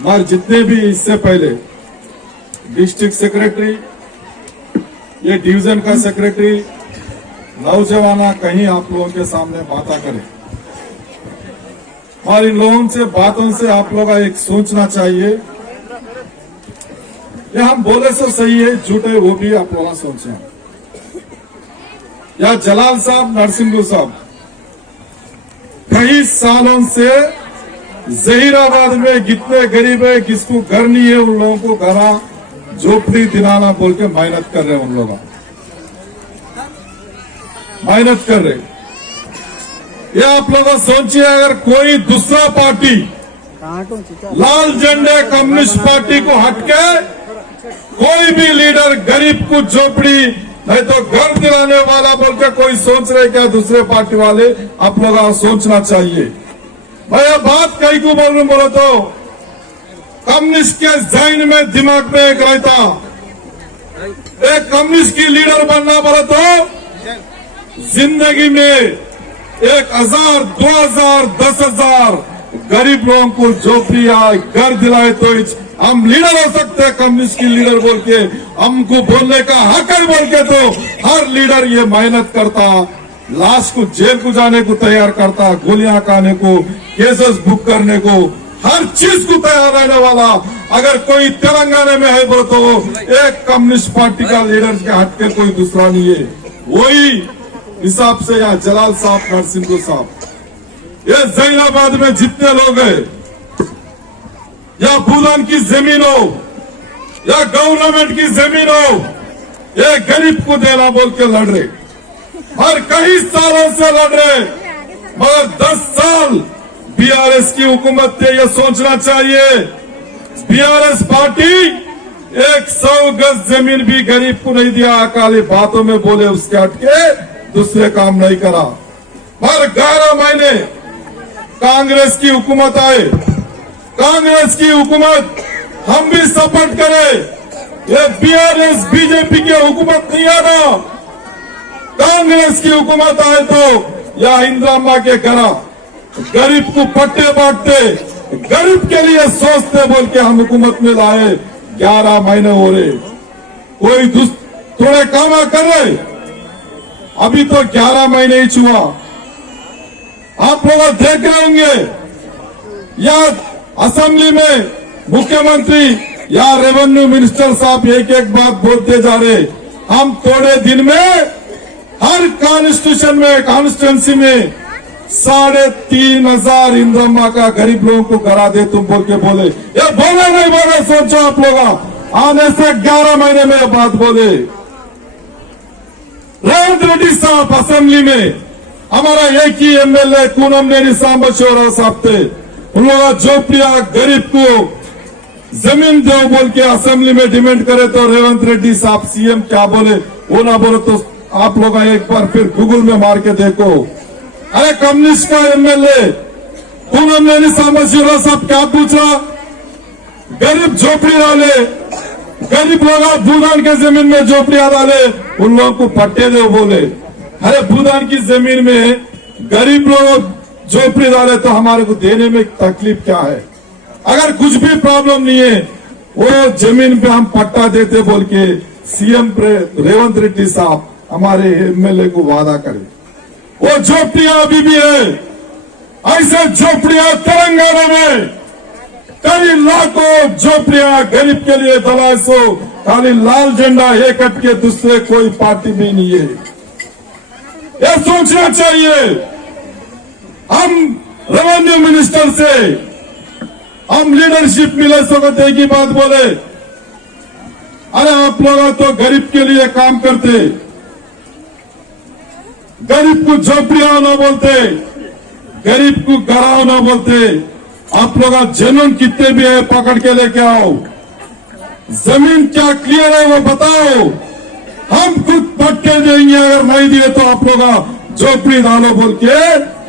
हमारे जितने भी इससे पहले डिस्ट्रिक्ट सेक्रेटरी, ये डिवीजन का सेक्रेटरी, नौजवाना कहीं आप लोगों के सामने बातें करें और इन लोगों से बातों से आप लोगों का एक सोचना चाहिए। ये हम बोले सो सही है, झूठे वो भी आप लोग सोचे। या जलाल साहब, नरसिंह साहब कई सालों से जहीराबाद में कितने गरीब है, किसको घर नहीं है, उन लोगों को घरा झोपड़ी दिलाना बोल के मेहनत कर रहे हैं। उन लोग मेहनत कर रहे। ये आप लोग सोचिए, अगर कोई दूसरा पार्टी लाल झंडे कम्युनिस्ट पार्टी को हटके कोई भी लीडर गरीब को झोपड़ी नहीं तो घर दिलाने वाला बोल के कोई सोच रहे क्या दूसरे पार्टी वाले? आप लोग सोचना चाहिए। मैं बात कहीं को बोल रहा हूं, बोलो तो कम्युनिस्ट के जहन में दिमाग में एक रहता, एक कम्युनिस्ट की लीडर बनना बोला तो जिंदगी में 1000, 2000, 10,000 गरीब लोगों को झोपड़ी या घर दिलाए तो हम लीडर हो सकते हैं। कम्युनिस्ट की लीडर बोल के हमको बोलने का हक है बोल के तो हर लीडर ये मेहनत करता, लाश को जेल को जाने को तैयार करता, गोलियां खाने को, केसेस बुक करने को, हर चीज को तैयार रहने वाला अगर कोई तेलंगाना में है बोलो तो एक कम्युनिस्ट पार्टी का लीडर के हटके कोई दूसरा नहीं है। वही हिसाब से या जलाल साहब, नरसिंह साहब, ये जहीराबाद में जितने लोग हैं, या भूदान की जमीन हो या गवर्नमेंट की जमीन हो, ये गरीब को देना बोल के लड़ रहे और कई सालों से लड़ रहे। मगर 10 साल बीआरएस की हुकूमत थे, ये सोचना चाहिए बीआरएस पार्टी 100 गज जमीन भी गरीब को नहीं दिया। काली बातों में बोले, उसके हटके दूसरे काम नहीं करा। पर 11 महीने कांग्रेस की हुकूमत आए, कांग्रेस की हुकूमत हम भी सपोर्ट करें। ये बीआरएस बीजेपी की हुकूमत नहीं है ना, कांग्रेस की हुकूमत आए तो या इंदिरा के घर गरीब को पट्टे बांटते, गरीब के लिए सोचते बोल के हम हुकूमत में लाए। 11 महीने हो रहे, कोई थोड़े काम कर रहे, अभी तो 11 महीने ही हुआ। आप लोग देख रहे होंगे या असेंबली में मुख्यमंत्री या रेवेन्यू मिनिस्टर साहब एक एक बात बोलते जा रहे। हम थोड़े दिन में हर कॉन्स्टिट्यूंसी में 3,500 इंदिरा का गरीब लोगों को करा दे तुम बोल के बोले। ये बोले नहीं बोले, सोचो आप लोग आने से 11 महीने में बात बोले। रेवंत रेड्डी साहब असेंबली में हमारा एक ही एमएलए पूनम नेनी सांबशिवराव साहब थे, उन लोग झोपड़िया गरीब को जमीन दो बोल के असेंबली में डिमांड करे तो रेवंत रेड्डी साहब सीएम क्या बोले, वो ना बोले तो आप लोग एक बार फिर गूगल में मार के देखो। अरे कम्युनिस्ट का एमएलए पूनम नेनी सांबशिवराव साहब क्या पूछ रहा, गरीब झोपड़ी डाले, गरीब लोग भूदान के जमीन में झोपड़ियां डाले, उन लोगों को पट्टे दो बोले। अरे भूदान की जमीन में गरीब लोग झोपड़ी डाले तो हमारे को देने में तकलीफ क्या है? अगर कुछ भी प्रॉब्लम नहीं है, वो जमीन पे हम पट्टा देते बोल के सीएम रेवंत रेड्डी साहब हमारे एमएलए को वादा करे। वो झोपड़ियां अभी भी है, ऐसे झोपड़ियां तेलंगाना में कई लाखों झोपड़ियां गरीब के लिए तलाश हो, खाली लाल झंडा एक हट के दूसरे कोई पार्टी में नहीं है। यह सोचना चाहिए। हम रेवेन्यू मिनिस्टर से हम लीडरशिप मिले सकते एक ही बात बोले, अरे आप लोग तो गरीब के लिए काम करते, गरीब को झोपड़ियां ना बोलते, गरीब को गराव ना बोलते। आप लोग जनून कितने भी है पकड़ के लेके आओ, जमीन क्या क्लियर है वो बताओ, हम खुद पट्टे देंगे, अगर नहीं दिए तो आप लोग झोपड़ी डालो बोल के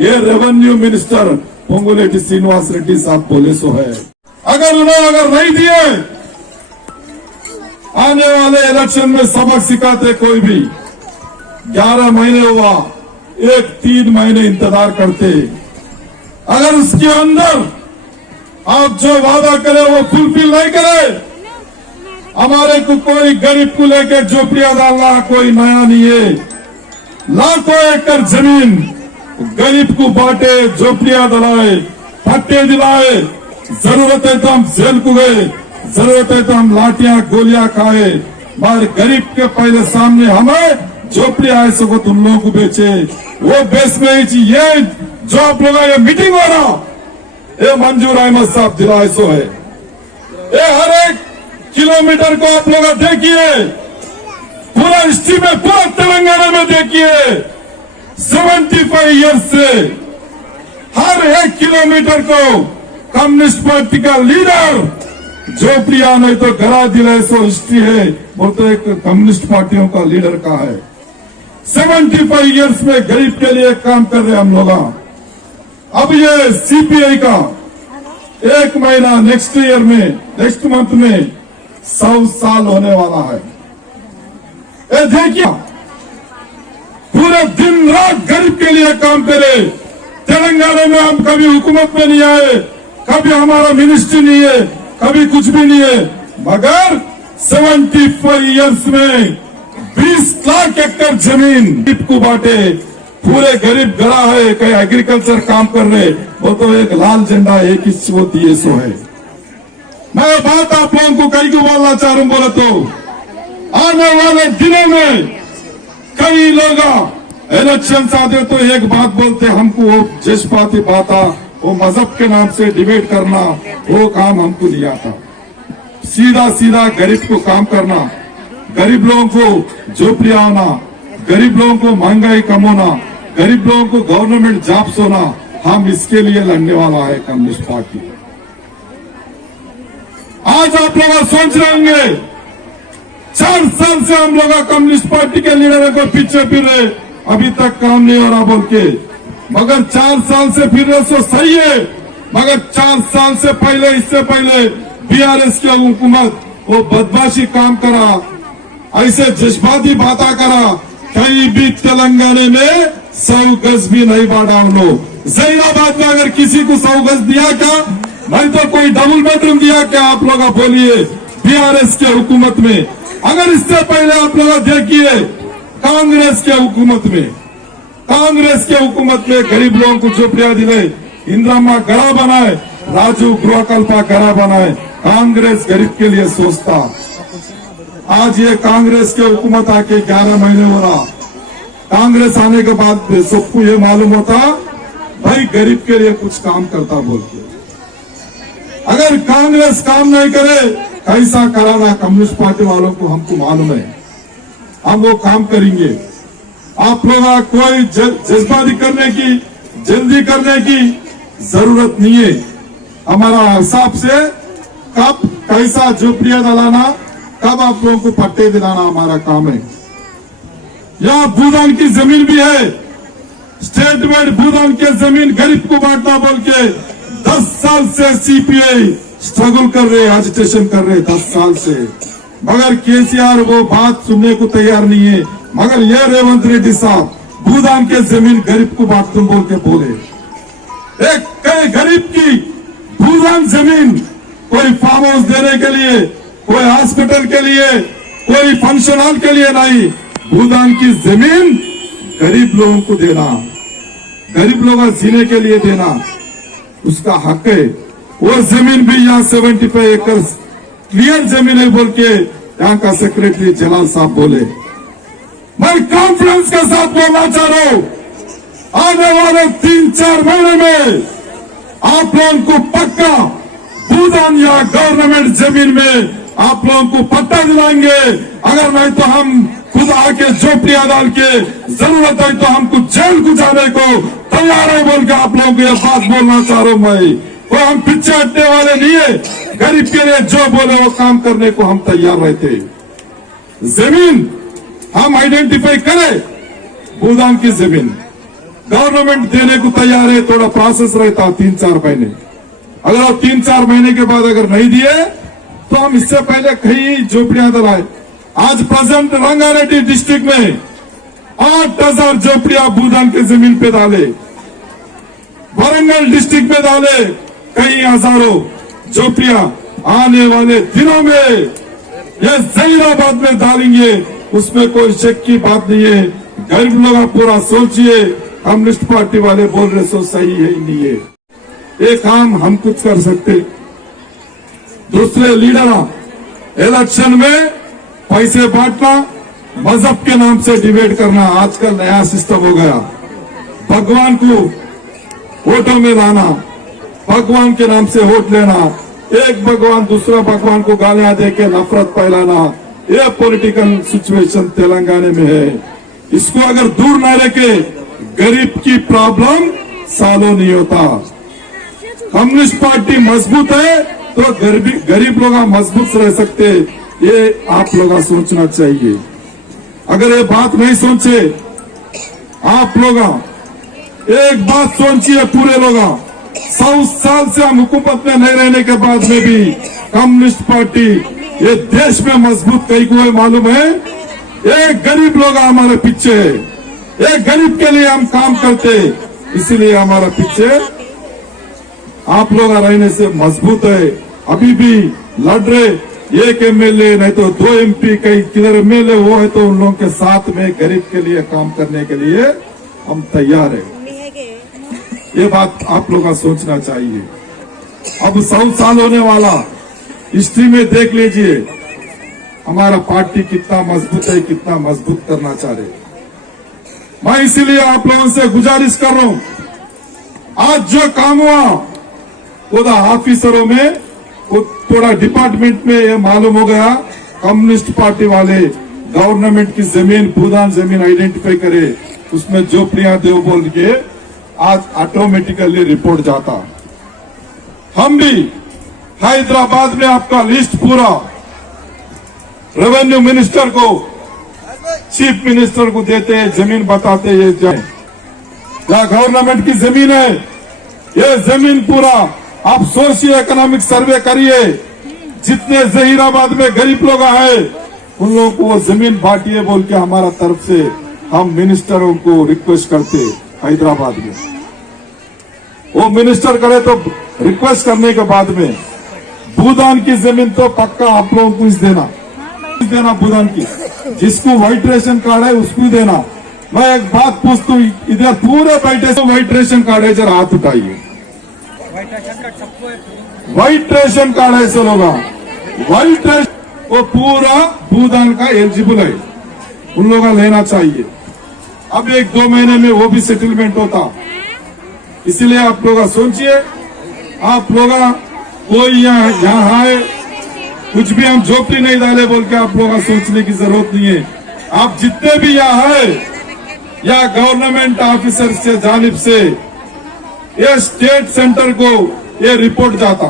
ये रेवेन्यू मिनिस्टर पोंगुलेटी श्रीनिवास रेड्डी साहब बोले सो है। अगर नहीं दिए, आने वाले इलेक्शन में सबक सिखाते कोई भी। 11 महीने हुआ, 3 महीने इंतजार करते। अगर उसके अंदर आप जो वादा करे वो फुलफिल नहीं करे। हमारे को कोई गरीब को लेकर झोपड़ियां डालना कोई नया नहीं है। लाखों एकड़ जमीन गरीब को बांटे, झोपड़ियां दिलाए, पट्टे दिलाए। जरूरत है तो हम जेल को गए, जरूरत है तो हम लाठियां गोलियां खाए, मगर गरीब के पहले सामने हमें झोपड़ियां ऐसे को तुम लोगों को बेचे। वो बेस में ये जो आप लोग ये मीटिंग हो रहा, ये मंजूर अहमद साहब दिलाए सो है। ये हर एक किलोमीटर को आप लोग देखिए, पूरा हिस्ट्री में, पूरा तेलंगाना में देखिए, 75 ईयर्स से हर एक किलोमीटर को कम्युनिस्ट पार्टी का लीडर झोपड़ियां नहीं तो घरा दिलाए सो हिस्ट्री है। वो तो एक कम्युनिस्ट पार्टियों का लीडर का है। 75 ईयर्स में गरीब के लिए काम कर रहे हम लोग। अब ये सीपीआई का 1 महीना नेक्स्ट ईयर में, नेक्स्ट मंथ में 100 साल होने वाला है। ये देखिए, पूरे दिन रात गरीब के लिए काम करे। तेलंगाना में हम कभी हुकूमत में नहीं आए, कभी हमारा मिनिस्ट्री नहीं है, कभी कुछ भी नहीं है, मगर 75 ईयर्स में 20 लाख एकड़ जमीन गरीब को बांटे। पूरे गरीब गड़ा है, कहीं एग्रीकल्चर काम कर रहे, वो तो एक लाल झंडा एक ही वो दिए सो है। मैं बात आप लोगों को कहीं को बोलना चाह रहा हूं, बोले तो आने वाले दिनों में कई लोग इलेक्शन आते तो एक बात बोलते, हमको वो जज्बाती बात, वो मजहब के नाम से डिबेट करना, वो काम हमको नहीं आता। सीधा सीधा गरीब को काम करना, गरीब लोगों को झोपड़ियां होना, गरीब लोगों को महंगाई कम होना, गरीब लोगों को गवर्नमेंट जॉब्स होना, हम इसके लिए लड़ने वाला है कम्युनिस्ट पार्टी। आज आप लोग सोच रहे होंगे 4 साल से हम लोग कम्युनिस्ट पार्टी के लीडरों को पीछे फिर रहे, अभी तक काम नहीं हो रहा बोल के, मगर 4 साल से फिर रहे सो सही है, मगर 4 साल से पहले, इससे पहले बीआरएस की हुकूमत वो बदमाशी काम करा, ऐसे जज्बाती बातें करा, कहीं भी तेलंगाना में 100 गज भी नहीं बांटा हम लोग। जहीराबाद में अगर किसी को 100 गज दिया क्या, नहीं तो कोई डबल बेडरूम दिया क्या, आप लोग बोलिए बीआरएस के हुकूमत में। अगर इससे पहले आप लोग देखिए कांग्रेस के हुकूमत में, कांग्रेस के हुकूमत में गरीब लोगों को झोपड़ियां दिले, इंदिरा घड़ा बनाए, राजू गृहकल्पा घड़ा बनाए, कांग्रेस गरीब के लिए सोचता। आज ये कांग्रेस के हुकूमत आके 11 महीने हो रहा, कांग्रेस आने के बाद सबको ये मालूम होता भाई गरीब के लिए कुछ काम करता बोल के। अगर कांग्रेस काम नहीं करे, कैसा कराना कम्युनिस्ट पार्टी वालों को हमको मालूम है, हम वो काम करेंगे। आप लोग कोई जज्बाती करने की, जल्दी करने की जरूरत नहीं है। हमारा हिसाब से कब कैसा झोपड़ियां दिलाना, कब आप लोगों को पट्टे दिलाना हमारा काम है। यहाँ भूदान की जमीन भी है, स्टेट में भूदान के जमीन गरीब को बांटना बोल के 10 साल से सीपीआई स्ट्रगल कर रहे, एजिटेशन कर रहे 10 साल से, मगर केसीआर वो बात सुनने को तैयार नहीं है। मगर ये रेवंत रेड्डी साहब भूदान के जमीन गरीब को बांट तुम बोल के बोले, एक गरीब की भूदान जमीन कोई फार्म हाउस देने के लिए, कोई हॉस्पिटल के लिए, कोई फंक्शन हॉल के लिए नहीं, भूदान की जमीन गरीब लोगों को देना, गरीब लोगों जीने के लिए देना उसका हक है। वो जमीन भी यहाँ 75 एकड़ क्लियर जमीन है बोल के यहाँ का सेक्रेटरी जलाल साहब बोले। मैं कॉन्फिडेंस के साथ बोलना चाह रहा हूं, आने वाले 3-4 महीने में आप लोगों को पक्का भूदान या गवर्नमेंट जमीन में आप लोगों को पट्टा दिलाएंगे। अगर नहीं तो हम खुद आके झोपड़ियां डाल के, जरूरत है तो हमको जेल को जाने को तैयार है बोल के आप लोगों को यह बात बोलना चाह रहा हूं मैं। और हम पीछे हटने वाले नहीं है, गरीब के लिए जो बोले वो काम करने को हम तैयार रहते। जमीन हम आइडेंटिफाई करें, भूदान की जमीन गवर्नमेंट देने को तैयार है, थोड़ा प्रोसेस रहता 3-4 महीने। अगर आप 3-4 महीने के बाद अगर नहीं दिए तो हम इससे पहले कई झोपड़ियां दिलाए। आज प्रेजेंट रंगारेड्डी डिस्ट्रिक्ट में 8000 झोपड़ियां भूदान के जमीन पे डाले, वारंगल डिस्ट्रिक्ट में डाले कई हजारों, झोपड़ियां आने वाले दिनों में ये जहीराबाद में डालेंगे, उसमें कोई शक की बात नहीं है। गरीब लोग आप पूरा सोचिए, कम्युनिस्ट पार्टी वाले बोल रहे सो सही है ही नहीं है। ये काम हम कुछ कर सकते, दूसरे लीडर इलेक्शन में पैसे बांटना, मजहब के नाम से डिबेट करना आजकल नया सिस्टम हो गया। भगवान को वोटों में लाना, भगवान के नाम से वोट लेना, एक भगवान दूसरा भगवान को गालियां देके नफरत फैलाना, ये पॉलिटिकल सिचुएशन तेलंगाना में है। इसको अगर दूर न रखे, गरीब की प्रॉब्लम सालों नहीं होता। कम्युनिस्ट पार्टी मजबूत है तो गरीब लोग मजबूत रह सकते, ये आप लोग सोचना चाहिए। अगर ये बात नहीं सोचे आप लोग, एक बात सोचिए पूरे लोग, 100 साल से हम हुकूमत में नहीं रहने के बाद में भी कम्युनिस्ट पार्टी ये देश में मजबूत कई को है मालूम है। एक गरीब लोग हमारे पीछे है, एक गरीब के लिए हम काम करते, इसीलिए हमारा पीछे आप लोग रहने से मजबूत है। अभी भी लड़ रहे, एक एमएलए नहीं तो 2 एमपी, कई किधर एमएलए वो है तो उन लोगों के साथ में गरीब के लिए काम करने के लिए हम तैयार है। ये बात आप लोग का सोचना चाहिए। अब 100 साल होने वाला, हिस्ट्री में देख लीजिए हमारा पार्टी कितना मजबूत है, कितना मजबूत करना चाह रहे। मैं इसीलिए आप लोगों से गुजारिश कर रहा हूं, आज जो काम हुआ थोड़ा ऑफिसरों में, थोड़ा डिपार्टमेंट में ये मालूम हो गया कम्युनिस्ट पार्टी वाले गवर्नमेंट की जमीन, भूदान जमीन आइडेंटिफाई करे, उसमें झोपड़ियां देव बोल के आज ऑटोमेटिकली रिपोर्ट जाता। हम भी हैदराबाद में आपका लिस्ट पूरा रेवेन्यू मिनिस्टर को, चीफ मिनिस्टर को देते हैं, जमीन बताते ये जाए क्या गवर्नमेंट की जमीन है, ये जमीन पूरा आप सोशियो इकोनॉमिक सर्वे करिए, जितने जहीराबाद में गरीब लोग आए उन लोगों को वो जमीन बांटिए बोल के हमारा तरफ से हम मिनिस्टरों को रिक्वेस्ट करते हैदराबाद में। वो मिनिस्टर करे तो रिक्वेस्ट करने के बाद में भूदान की जमीन तो पक्का आप लोगों को देना भूदान की, जिसको व्हाइट रेशन कार्ड है उसको ही देना। मैं एक बात पूछता हूँ, इधर पूरे बैठे से व्हाइट रेशन कार्ड है, जरा हाथ उठाइए। व्हाइट रेशन कार्ड है ऐसे लोग, व्हाइट रेशन वो पूरा भूदान का एलिजिबल है, उन लोगों का लेना चाहिए। अब 1-2 महीने में वो भी सेटलमेंट होता, इसलिए आप लोग सोचिए। आप लोग कोई यहाँ आए, कुछ भी हम झोपड़ी नहीं डाले बोल के आप लोग सोचने की जरूरत नहीं है। आप जितने भी यहाँ है या गवर्नमेंट ऑफिसर से जानिब से ये स्टेट सेंटर को ये रिपोर्ट जाता।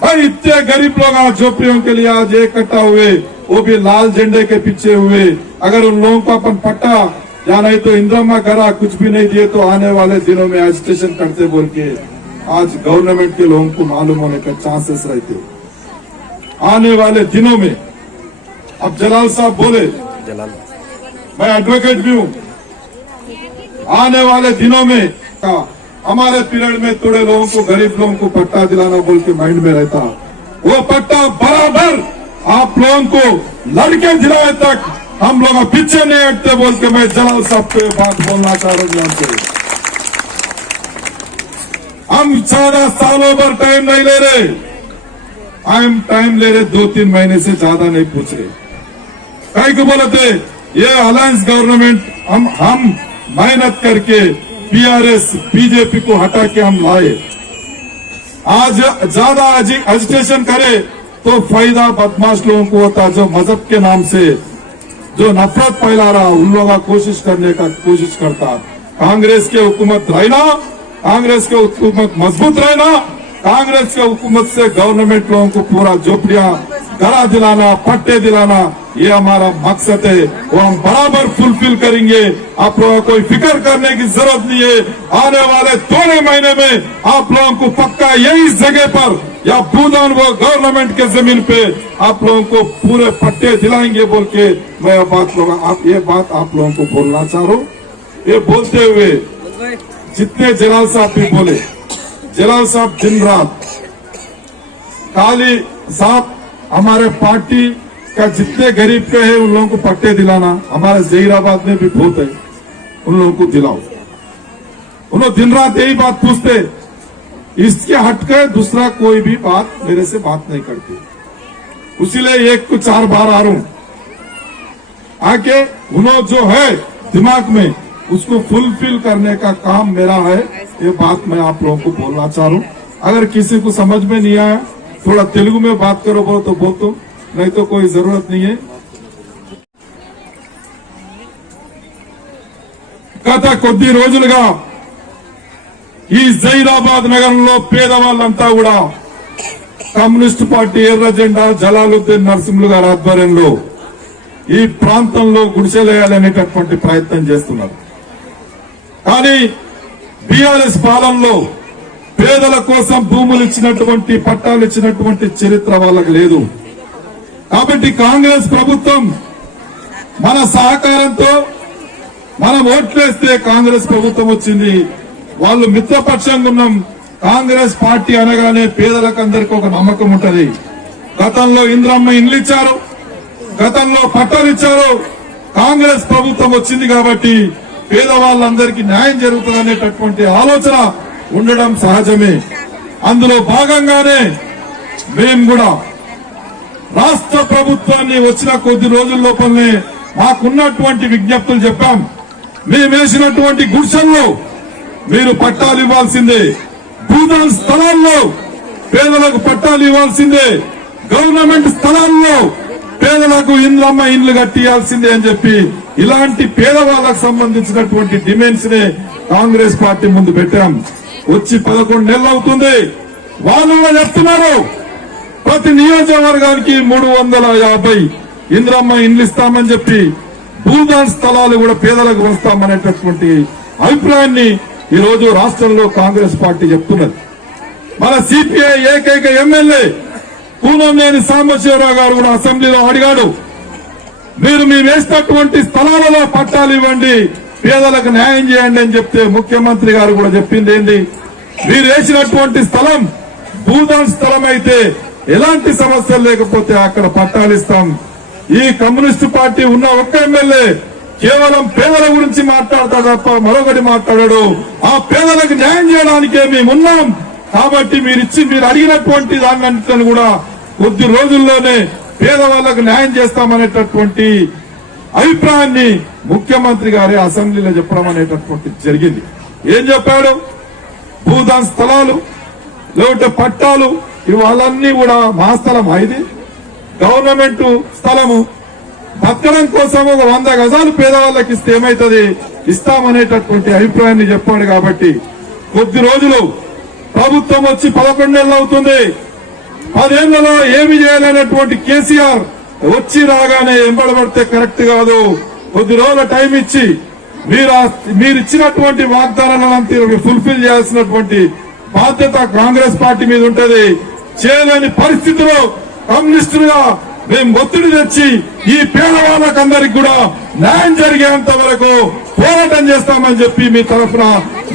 भाई इतने गरीब लोग झोपड़ियों के लिए आज इकट्ठा हुए, वो भी लाल झंडे के पीछे हुए। अगर उन लोगों को अपन पट्टा या नहीं तो इंदिरा करा कुछ भी नहीं दिए तो आने वाले दिनों में एजिटेशन करते बोल के आज गवर्नमेंट के लोगों को मालूम होने का चांसेस रहते आने वाले दिनों में। अब जलाल साहब बोले, मैं एडवोकेट भी हूं, आने वाले दिनों में हमारे पीरियड में थोड़े लोगों को, गरीब लोगों को पट्टा दिलाना बोल के माइंड में रहता, वो पट्टा बराबर आप लोगों को लड़के दिलाए तक हम लोग पीछे नहीं हटते बोल के मैं जलाल साहब को बात बोलना चाह रहा हूं। हम 14 सालों पर टाइम नहीं ले रहे, हम टाइम ले रहे 2-3 महीने से ज्यादा नहीं पूछ रहे। कई को बोले थे ये अलायंस गवर्नमेंट हम मेहनत करके बीआरएस बीजेपी को हटा के हम लाए। आज ज्यादा एजिटेशन करे तो फायदा बदमाश लोगों को होता, जो मजहब के नाम से जो नफरत फैला रहा उन लोगों का कोशिश करता। कांग्रेस के हुकूमत रहना, कांग्रेस के हुकूमत मजबूत रहना, कांग्रेस के हुकूमत से गवर्नमेंट लोगों को पूरा झोपड़ियां घरा दिलाना, पट्टे दिलाना, ये हमारा मकसद है, वो हम बराबर फुलफिल करेंगे। आप लोगों को कोई फिक्र करने की जरूरत नहीं है। आने वाले 2 महीने में आप लोगों को पक्का यही जगह पर या भूदान वो गवर्नमेंट के जमीन पे आप लोगों को पूरे पट्टे दिलाएंगे बोल के मैं ये बात आप लोगों को बोलना चाह रहा हूँ। ये बोलते हुए जितने जलाल साहब भी बोले, जलाल साहब दिन रात खाली साहब हमारे पार्टी का जितने गरीब के हैं उन लोगों को पट्टे दिलाना, हमारे जहीराबाद में भी बहुत है, उन लोगों को दिलाओ। उन्होंने दिन रात यही बात पूछते, इसके हटकर दूसरा कोई भी बात मेरे से बात नहीं करती। उसीलिए 1 को 4 बार आ रहा हूं आके उन्होंने जो है दिमाग में उसको फुलफिल करने का काम मेरा है। ये बात मैं आप लोगों को बोलना चाह रहा हूं। अगर किसी को समझ में नहीं आया थोड़ा तेलुगु में बात करो बोलो तो बोल दो, नहीं तो कोई जरूरत नहीं है। గత కొద్ది రోజులుగా ఈ జైరాబాద్ నగరంలో పేదవాళ్ళంతా కూడా కమ్యూనిస్టు పార్టీ ఎర్ర జెండా జలాలుద్దీన్ నరసింహులు గారి ఆధ్వర్యంలో ఈ ప్రాంతంలో గుడిసెలేయాలనేటటువంటి ప్రయత్నం చేస్తున్నారు. కానీ బీఆర్ఎస్ పాలనలో పేదల కోసం భూములు ఇచ్చినటువంటి పట్టాలు ఇచ్చినటువంటి చరిత్ర వాళ్ళకి లేదు. కాబట్టి కాంగ్రెస్ ప్రభుత్వం మన సహకారంతో మనం ఓట్లేస్తే కాంగ్రెస్ ప్రభుత్వం వచ్చింది. వాళ్ళు మిత్రపక్షంగా ఉన్నాం. కాంగ్రెస్ పార్టీ అనగానే పేదలకు అందరికీ ఒక నమ్మకం ఉంటది. గతంలో ఇంద్రమ్మ ఇండ్లు ఇచ్చారు, గతంలో పట్టాలు ఇచ్చారు. కాంగ్రెస్ ప్రభుత్వం వచ్చింది కాబట్టి పేదవాళ్ళందరికీ న్యాయం జరుగుతుందనేటటువంటి ఆలోచన ఉండడం సహజమే. అందులో భాగంగానే మేము కూడా రాష్ట్ర ప్రభుత్వాన్ని వచ్చిన కొద్ది రోజుల లోపలనే మాకున్నటువంటి విజ్ఞప్తులు చెప్పాం. మేము వేసినటువంటి గుడిసెల్లో మీరు పట్టాలు ఇవ్వాల్సిందే, భూదాన్ స్థలాల్లో పేదలకు పట్టాలు ఇవ్వాల్సిందే, గవర్నమెంట్ స్థలాల్లో పేదలకు ఇంద్రమ్మ ఇండ్లు కట్టియాల్సిందే అని చెప్పి ఇలాంటి పేదవాళ్లకు సంబంధించినటువంటి డిమాండ్స్ నే కాంగ్రెస్ పార్టీ ముందు పెట్టాం. వచ్చి 11 నెలలు అవుతుంది. వాళ్ళు కూడా చెప్తున్నారు ప్రతి నియోజకవర్గానికి 350 ఇంద్రమ్మ ఇండ్లు ఇస్తామని చెప్పి భూదాన్ స్థలాలు కూడా పేదలకు వస్తామనేటటువంటి అభిప్రాయాన్ని ఈ రోజు రాష్ట్రంలో కాంగ్రెస్ పార్టీ చెప్తున్నది. మన సిపిఐ ఏకైక ఎమ్మెల్యే కూనంనేని సాంబశివరావు గారు కూడా అసెంబ్లీలో అడిగాడు, మీరు మేము వేసినటువంటి స్థలాలలో పట్టాలు ఇవ్వండి, పేదలకు న్యాయం చేయండి అని చెప్తే ముఖ్యమంత్రి గారు కూడా చెప్పింది ఏంది, మీరు వేసినటువంటి స్థలం భూదాన్ స్థలం అయితే ఎలాంటి సమస్యలు లేకపోతే అక్కడ పట్టాలు ఇస్తాం. ఈ కమ్యూనిస్టు పార్టీ ఉన్న ఒక్క ఎమ్మెల్యే కేవలం పేదల గురించి మాట్లాడతాడు తప్ప మరొకటి మాట్లాడాడు. ఆ పేదలకు న్యాయం చేయడానికే మేమున్నాం. కాబట్టి మీరు అడిగినటువంటి దాన్ని కూడా కొద్ది రోజుల్లోనే పేదవాళ్లకు న్యాయం చేస్తామనేటటువంటి అభిప్రాయాన్ని ముఖ్యమంత్రి గారి అసెంబ్లీలో చెప్పడం అనేటటువంటి జరిగింది. ఏం చెప్పాడు, భూదాన్ స్థలాలు లేకుంటే పట్టాలు ఇవాళన్నీ కూడా మా స్థలం, ఇది గవర్నమెంట్ స్థలము, బతకడం కోసం ఒక 100 గజాలు పేదవాళ్ళకి ఇస్తే ఏమైతుంది, ఇస్తామనేటటువంటి అభిప్రాయాన్ని చెప్పాడు. కాబట్టి కొద్ది రోజులు ప్రభుత్వం వచ్చి 11 నెలలు అవుతుంది. 10 ఏళ్లలో ఏమి చేయాలనేటువంటి కేసీఆర్ వచ్చి రాగానే ఎంబడబడితే కరెక్ట్ కాదు. కొద్ది రోజుల టైం ఇచ్చి మీరు ఇచ్చినటువంటి వాగ్దానాలను ఫుల్ఫిల్ చేయాల్సినటువంటి బాధ్యత కాంగ్రెస్ పార్టీ మీద ఉంటది. చేయలేని పరిస్థితిలో కమ్యూనిస్టులుగా మేము ఒత్తిడి తెచ్చి ఈ పేదవాళ్ళకందరికి కూడా న్యాయం జరిగేంత వరకు పోరాటం చేస్తామని చెప్పి మీ తరఫున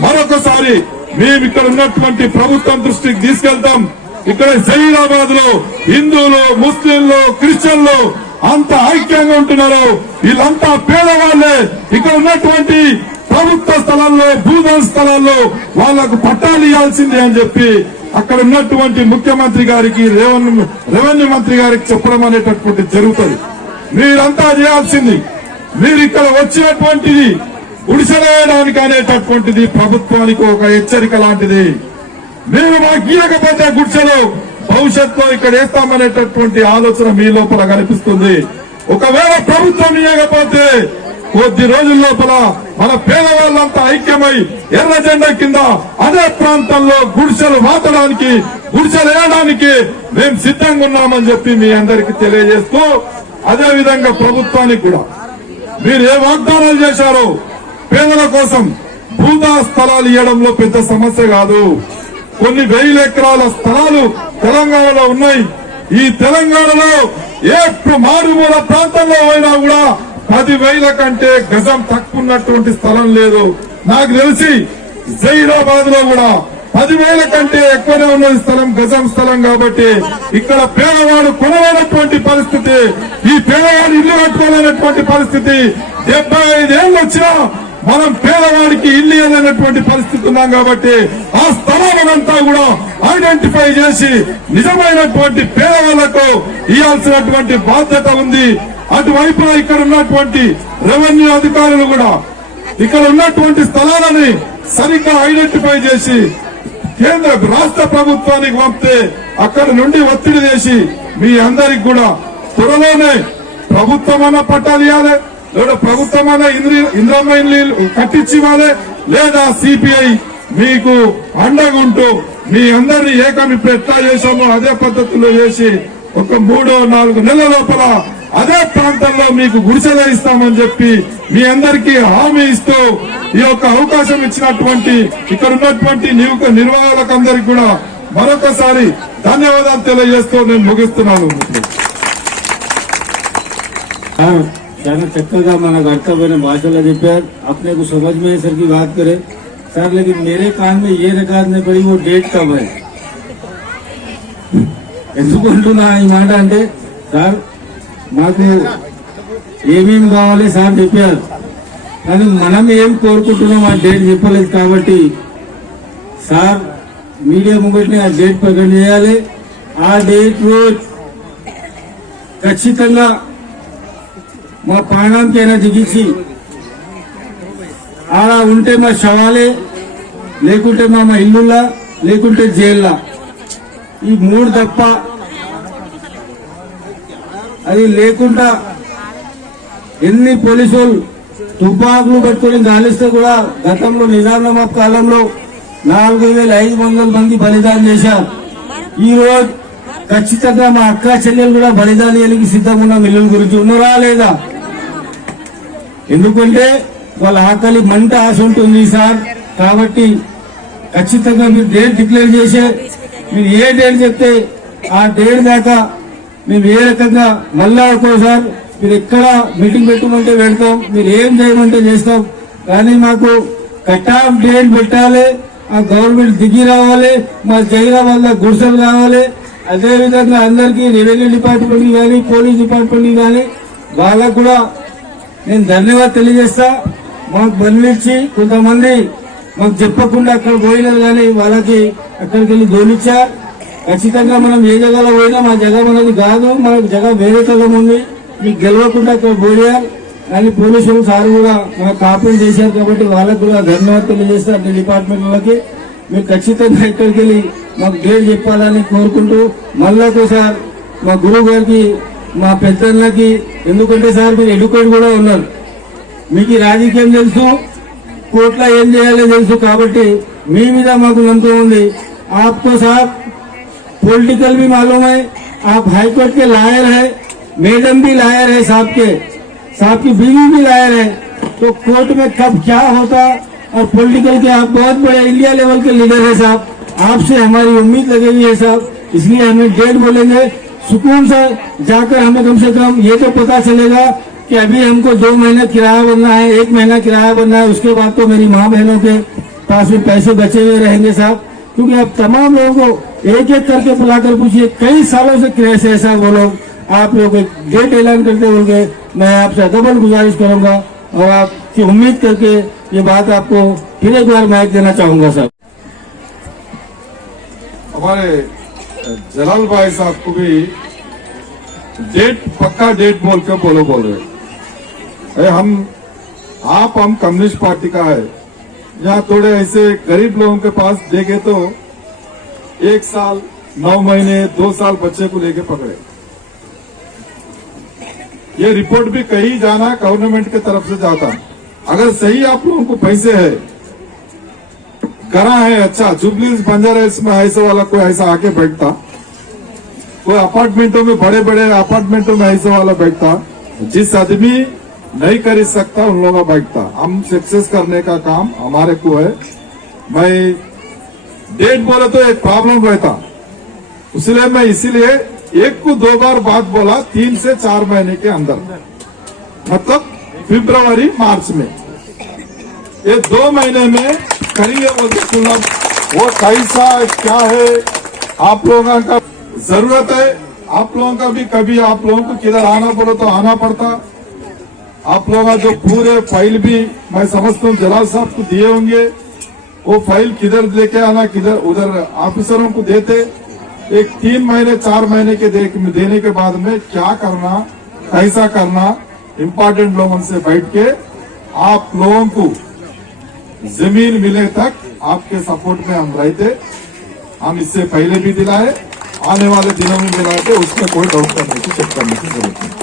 మరొకసారి మేము ఇక్కడ ఉన్నటువంటి ప్రభుత్వం దృష్టికి తీసుకెళ్తాం. ఇక్కడ జహీరాబాద్ లో హిందువులు, ముస్లింలు, క్రిస్టియన్లు అంత ఐక్యంగా ఉంటున్నారు. వీళ్ళంతా పేదవాళ్లే. ఇక్కడ ఉన్నటువంటి ప్రభుత్వ స్థలాల్లో, భూదాన్ స్థలాల్లో వాళ్లకు పట్టాలు ఇవ్వాల్సిందే అని చెప్పి అక్కడ ఉన్నటువంటి ముఖ్యమంత్రి గారికి, రెవెన్యూ మంత్రి గారికి చెప్పడం అనేటటువంటి జరుగుతుంది. మీరంతా చేయాల్సింది, మీరు ఇక్కడ వచ్చినటువంటిది గుడిసెలేయడానికి అనేటటువంటిది ప్రభుత్వానికి ఒక హెచ్చరిక లాంటిది. మీరు మాకు గీయకపోతే గుడిసెలు భవిష్యత్తులో ఇక్కడ వేస్తామనేటటువంటి ఆలోచన మీ లోపల కనిపిస్తుంది. ఒకవేళ ప్రభుత్వం ఇవ్వకపోతే కొద్ది రోజుల లోపల మన పేదవాళ్ళంతా ఐక్యమై ఎర్ర జెండా కింద అదే ప్రాంతంలో గుడిసెలు వాతడానికి, గుడిసెలు వేయడానికి మేము సిద్ధంగా ఉన్నామని చెప్పి మీ అందరికీ తెలియజేస్తూ, అదే విధంగా ప్రభుత్వానికి కూడా మీరు ఏ వాగ్దానాలు చేశారో పేదల కోసం భూదా స్థలాలు ఇవ్వడంలో పెద్ద సమస్య కాదు. కొన్ని 1000 ఎకరాల స్థలాలు తెలంగాణలో ఉన్నాయి. ఈ తెలంగాణలో ఏ మారుమూల ప్రాంతంలో అయినా కూడా 10,000 కంటే గజం తక్కువ ఉన్నటువంటి స్థలం లేదు. నాకు తెలిసి జహీరాబాద్ లో కూడా 10,000 కంటే ఎక్కువనే ఉన్నది స్థలం, గజం స్థలం. కాబట్టి ఇక్కడ పేదవాడు కొనలేనటువంటి పరిస్థితి, ఈ పేదవాడు ఇల్లు కట్టుకోలేనటువంటి పరిస్థితి. 75 ఏళ్ళు వచ్చినా మనం పేదవాడికి ఇల్లు ఇవ్వలేనటువంటి పరిస్థితి ఉన్నాం. కాబట్టి ఆ స్థలాలంతా కూడా ఐడెంటిఫై చేసి నిజమైనటువంటి పేదవాళ్లకు ఇవ్వాల్సినటువంటి బాధ్యత ఉంది. అటువైపున ఇక్కడ ఉన్నటువంటి రెవెన్యూ అధికారులు కూడా ఇక్కడ ఉన్నటువంటి స్థలాలని సరిగ్గా ఐడెంటిఫై చేసి కేంద్ర రాష్ట్ర ప్రభుత్వానికి పంపితే అక్కడ నుండి ఒత్తిడి చేసి మీ అందరికి కూడా త్వరలోనే ప్రభుత్వమన్నా పట్టాలు ఇవ్వాలి, లేదా ప్రభుత్వమన్నా ఇంద్రమ్మ ఇల్లు కట్టించి ఇవ్వాలి, లేదా సిపిఐ మీకు అండగుంటూ మీ అందరినీ ఏకం ఇప్పుడు ఎట్లా చేశామో అదే పద్ధతిలో చేసి ఒక 3-4 నెలల లోపల అదే ప్రాంతంలో మీకు గుడిసెలు ఇస్తామని చెప్పి మీ అందరికీ హామీ ఇస్తూ ఈ యొక్క అవకాశం ఇచ్చినటువంటి ఇక్కడ ఉన్నటువంటి నిర్వాహకులందరికీ కూడా మరొకసారి ధన్యవాదాలు తెలియజేస్తూ నేను ముగిస్తున్నాను. చాలా చక్కగా మనకు అర్థమైన భాషలో చెప్పారు. अपने को समझ में सर की बात करे सर, लेकिन मेरे कान में ये रिकॉर्ड नहीं पड़ी वो डेट कब है. ఎందుకుంటున్నా ఈ మాట అంటే సార్ మాకు ఏమేమి కావాలి సార్ చెప్పారు, కానీ మనం ఏం కోరుకుంటున్నాం ఆ డేట్ చెప్పలేదు. కాబట్టి సార్ మీడియా ముంగట్ని ఆ డేట్ ప్రకటన చేయాలి. ఆ డేట్ రోజు ఖచ్చితంగా మా ప్రాణానికైనా దిగించి ఆడ ఉంటే మా శవాలే, లేకుంటే మా ఇల్లులా, లేకుంటే జైల్లా, ఈ 3 తప్ప అది లేకుండా ఎన్ని పోలీసులు తుపాకులు పెట్టుకుని గాలిస్తే కూడా గతంలో నిజామాబాద్ కాలంలో 4,500 మంది బలిదానం చేశారు. ఈ రోజు ఖచ్చితంగా మా అక్క చెల్లెలు కూడా బలిదానానికి సిద్ధంగా ఉన్న మిల్లుల గురించి ఉన్నారా లేదా? ఎందుకంటే వాళ్ళ ఆకలి మంట ఆశ ఉంటుంది సార్. కాబట్టి ఖచ్చితంగా మీరు డేట్ డిక్లేర్ చేసే, మీరు ఏ డేట్ చెప్తే ఆ డేట్ దాకా మేము ఏ రకంగా మళ్ళా ఒక్కోసారి మీరు ఎక్కడ మీటింగ్ పెట్టుకుంటే పెడతాం, మీరు ఏం చేయమంటే చేస్తాం. కానీ మాకు కట్ ఆఫ్ డేట్ పెట్టాలి, ఆ గవర్నమెంట్ దిగి రావాలి, మా జైరాబాద్ లో గుడిసెలు కావాలి. అదేవిధంగా అందరికీ రెవెన్యూ డిపార్ట్మెంట్ కానీ పోలీస్ డిపార్ట్మెంట్ కానీ వాళ్ళకు కూడా నేను ధన్యవాదాలు తెలియజేస్తా. మాకు బదిలిచ్చి కొంతమంది మాకు చెప్పకుండా అక్కడ పోయినారు, కానీ వాళ్ళకి అక్కడికి వెళ్ళి దోలిచ్చారు. ఖచ్చితంగా మనం ఏ జగలో పోయినా మా జగం అనేది కాదు, మనకు జగం వేరే కలం ఉంది, మీకు గెలవకుండా అక్కడ పోయారు. కానీ పోలీసులు సార్ కూడా మనకు కాపీ చేశారు. కాబట్టి వాళ్ళకు కూడా ధన్యవాదాలు తెలియజేస్తారు. అన్ని డిపార్ట్మెంట్లకి మీరు ఖచ్చితంగా ఇక్కడికి వెళ్ళి మాకు డేట్ చెప్పాలని కోరుకుంటూ, మళ్ళీ సార్ మా గురువు గారికి, మా పెద్దలకి, ఎందుకంటే సార్ మీరు ఎడ్యుకేట్ కూడా ఉన్నారు, మీకు రాజకీయం తెలుసు, కోర్టులో ఏం చేయాలో తెలుసు. కాబట్టి మీ మీద మాకు నమ్మకం ఉంది. आपको साहब पॉलिटिकल भी मालूम है, आप हाईकोर्ट के लायर है, मैडम भी लायर है, साहब की बीवी भी लायर है. तो कोर्ट में कब क्या होता, और पॉलिटिकल के आप बहुत बड़े इंडिया लेवल के लीडर है साहब, आपसे हमारी उम्मीद लगी हुई है साहब. इसलिए हमें डेट बोलेंगे, सुकून से जाकर हमें कम से कम ये तो पता चलेगा कि अभी हमको 2 महीने किराया भरना है, 1 महीना किराया भरना है, उसके बाद तो मेरी माँ बहनों के पास में पैसे बचे हुए रहेंगे साहब. क्योंकि अब तमाम लोगों को एक एक करके बुलाकर पूछिए, कई सालों से कैसे ऐसा वो लोग आप लोग एक डेट ऐलान करते होंगे. मैं आपसे डबल गुजारिश करूंगा और आपकी उम्मीद करके ये बात आपको फिर एक बार माइक देना चाहूंगा साहब. हमारे जलाल भाई साहब को भी डेट, पक्का डेट बोल रहे हम कम्युनिस्ट पार्टी का है. यहाँ थोड़े ऐसे गरीब लोगों के पास देखे तो 1 साल 9 महीने 2 साल बच्चे को लेके पकड़े. ये रिपोर्ट भी कहीं जाना गवर्नमेंट की तरफ से जाता. अगर सही आप लोगों को पैसे है, करा है, अच्छा जुबली बंजारा इसमें ऐसा वाला कोई ऐसा आके बैठता, कोई अपार्टमेंटों में, बड़े बड़े अपार्टमेंटों में ऐसा वाला बैठता, जिस आदमी नहीं कर सकता उन लोगों का बैठता. हम सक्सेस करने का काम हमारे को है. मैं डेट बोले तो एक प्रॉब्लम रहता, इसलिए मैं इसीलिए 1 को 2 बार बात बोला, 3 से 4 महीने के अंदर, मतलब फरवरी मार्च में, ये 2 महीने में करिए बोलते वो कैसा क्या है आप लोगों का जरूरत है। आप लोगों का भी कभी आप लोगों को किधर आना पड़ो तो आना पड़ता। आप लोगों का जो पूरे फाइल भी मैं समझता हूँ जलाल साहब को दिए होंगे, वो फाइल किधर लेके आना, किधर उधर ऑफिसरों को देते। एक 3 महीने 4 महीने के देने के बाद में क्या करना, कैसा करना, इम्पोर्टेंट लोगों से बैठ के आप लोगों को जमीन मिले तक आपके सपोर्ट में हम रहते। हम इससे पहले भी दिलाए, आने वाले दिनों में दिलाए थे, उसमें कोई डाउट करने की चेक करने की जरूरत नहीं।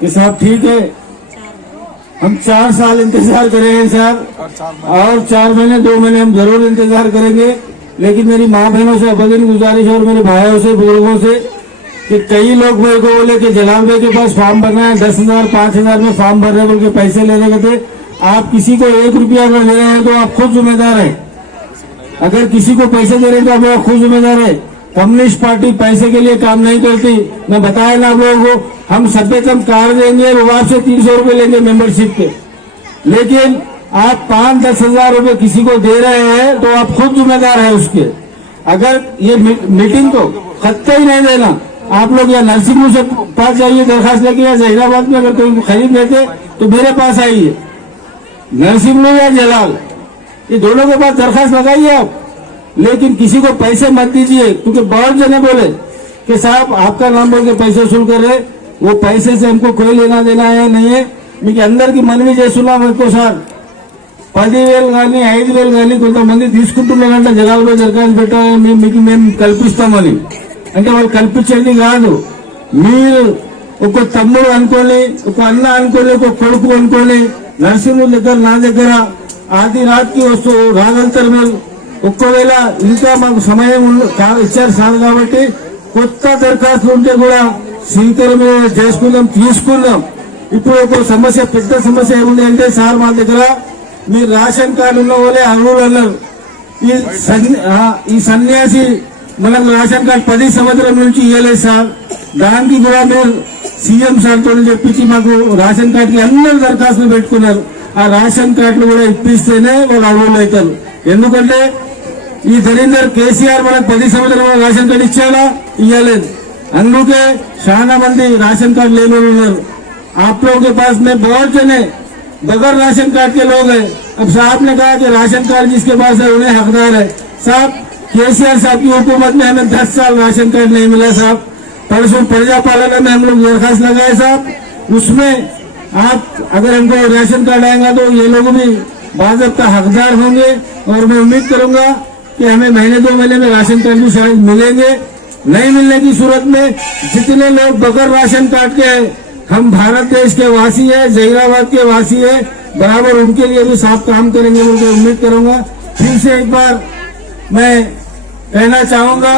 कि साहब ठीक है, हम 4 साल इंतजार करेंगे सर, और 4 महीने 2 महीने हम जरूर इंतजार करेंगे। लेकिन मेरी माँ बहनों से अबदन गुजारिश और मेरे भाइयों से, बुजुर्गों से कि कई लोग मेरे को बोले कि जलाल भाई के पास फॉर्म भरना है, 10,000 5,000 में फॉर्म भर रहे बोल के पैसे लेने के थे। आप किसी को 1 रुपया अगर दे रहे हैं तो आप खुद जिम्मेदार है। अगर किसी को पैसे दे रहे हैं तो आप खुद जिम्मेदार है। कम्युनिस्ट पार्टी पैसे के लिए काम नहीं करती। मैं बताया ना आप लोगों को, हम सभ्यतम कार्ड देंगे, वो आपसे 300 रुपए लेंगे मेंबरशिप के। लेकिन आप 5-10 हजार रुपए किसी को दे रहे हैं तो आप खुद जिम्मेदार है उसके। अगर ये मीटिंग को खत्ता ही नहीं देना, आप लोग या नरसिंहपुर से पास जाइए दरखास्त लेके, या जहीराबाद में अगर कोई खरीद लेते तो मेरे पास आइए, नरसिंहपुर या जलाल, ये दोनों के पास दरखास्त लगाइए आप। लेकिन किसी को पैसे मत दीजिए, क्योंकि बहुत जने बोले कि साहब आपका नाम बोल के पैसे वसूल कर रहे, वो पैसे से हमको कोई लेना देना है नहीं है। మీకు అందరికి మనవి చేస్తున్నాం ఇంకోసారి 10,000 కానీ 5,000 కానీ కొంతమంది తీసుకుంటున్నారంటే జనాలపై దరఖాస్తు పెట్టాలని మీకు మేము కల్పిస్తామని, అంటే వాళ్ళు కల్పించేది కాదు। మీరు ఒక తమ్ముడు అనుకోని, ఒక అన్న అనుకోని, ఒక కొడుకు అనుకోని నరసింహుల దగ్గర నా దగ్గర ఆది రాత్రికి వస్తూ రాగంతరం ఒక్కవేళ ఇంకా మాకు సమయం ఇచ్చారు సార్ కాబట్టి కొత్త దరఖాస్తులు ఉంటే కూడా స్వీకరణ చేసుకుందాం, తీసుకుందాం। ఇప్పుడు ఒక సమస్య, పెద్ద సమస్య ఏముంది అంటే సార్ మా దగ్గర మీరు రేషన్ కార్డు ఉన్న వాళ్ళే అర్హులు అన్నారు। ఈ సన్యాసి మనకు రేషన్ కార్డు 10 సంవత్సరం నుంచి ఇవ్వలేదు సార్। దానికి కూడా మీరు సీఎం సార్తో చెప్పించి మాకు రేషన్ కార్డుకి అందరూ దరఖాస్తులు పెట్టుకున్నారు। ఆ రేషన్ కార్డులు కూడా ఇప్పిస్తేనే వాళ్ళు అర్హులు అవుతారు। ఎందుకంటే ఈ దరిద్ర కేసీఆర్ మనకు 10 సంవత్సరాల రేషన్ కార్డు ఇచ్చాడా, ఇవ్వలేదు। అందుకే చాలా మంది రేషన్ కార్డు లేని వాళ్ళు ఉన్నారు। आप लोगों के पास में बहुत जने बगैर राशन कार्ड के लोग हैं। अब साहब ने कहा कि राशन कार्ड जिसके पास है उन्हें हकदार है। साहब केसीआर साहब की हुकूमत में हमें 10 साल राशन कार्ड नहीं मिला साहब। परसों प्रजापालन में हम लोग दरखास्त लगाए साहब, उसमें आप अगर हमको राशन कार्ड आएगा तो ये लोग भी बाज़ाब्ता हकदार होंगे। और मैं उम्मीद करूंगा कि हमें महीने 2 महीने में राशन कार्ड भी शायद मिलेंगे। नहीं मिलने की सूरत में जितने लोग बगैर राशन कार्ड के हैं, हम भारत देश के वासी है, जहीराबाद के वासी है, बराबर उनके लिए भी साफ काम करेंगे मुझे उम्मीद करूंगा। फिर से एक बार मैं कहना चाहूंगा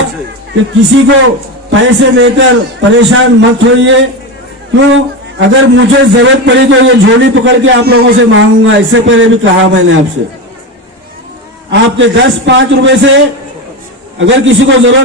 कि किसी को पैसे लेकर परेशान मत होइए। क्यों, अगर मुझे जरूरत पड़ी तो ये झोली पकड़ के आप लोगों से मांगूंगा। इससे पहले भी कहा मैंने आपसे, आपके 10-5 रुपए से अगर किसी को जरूरत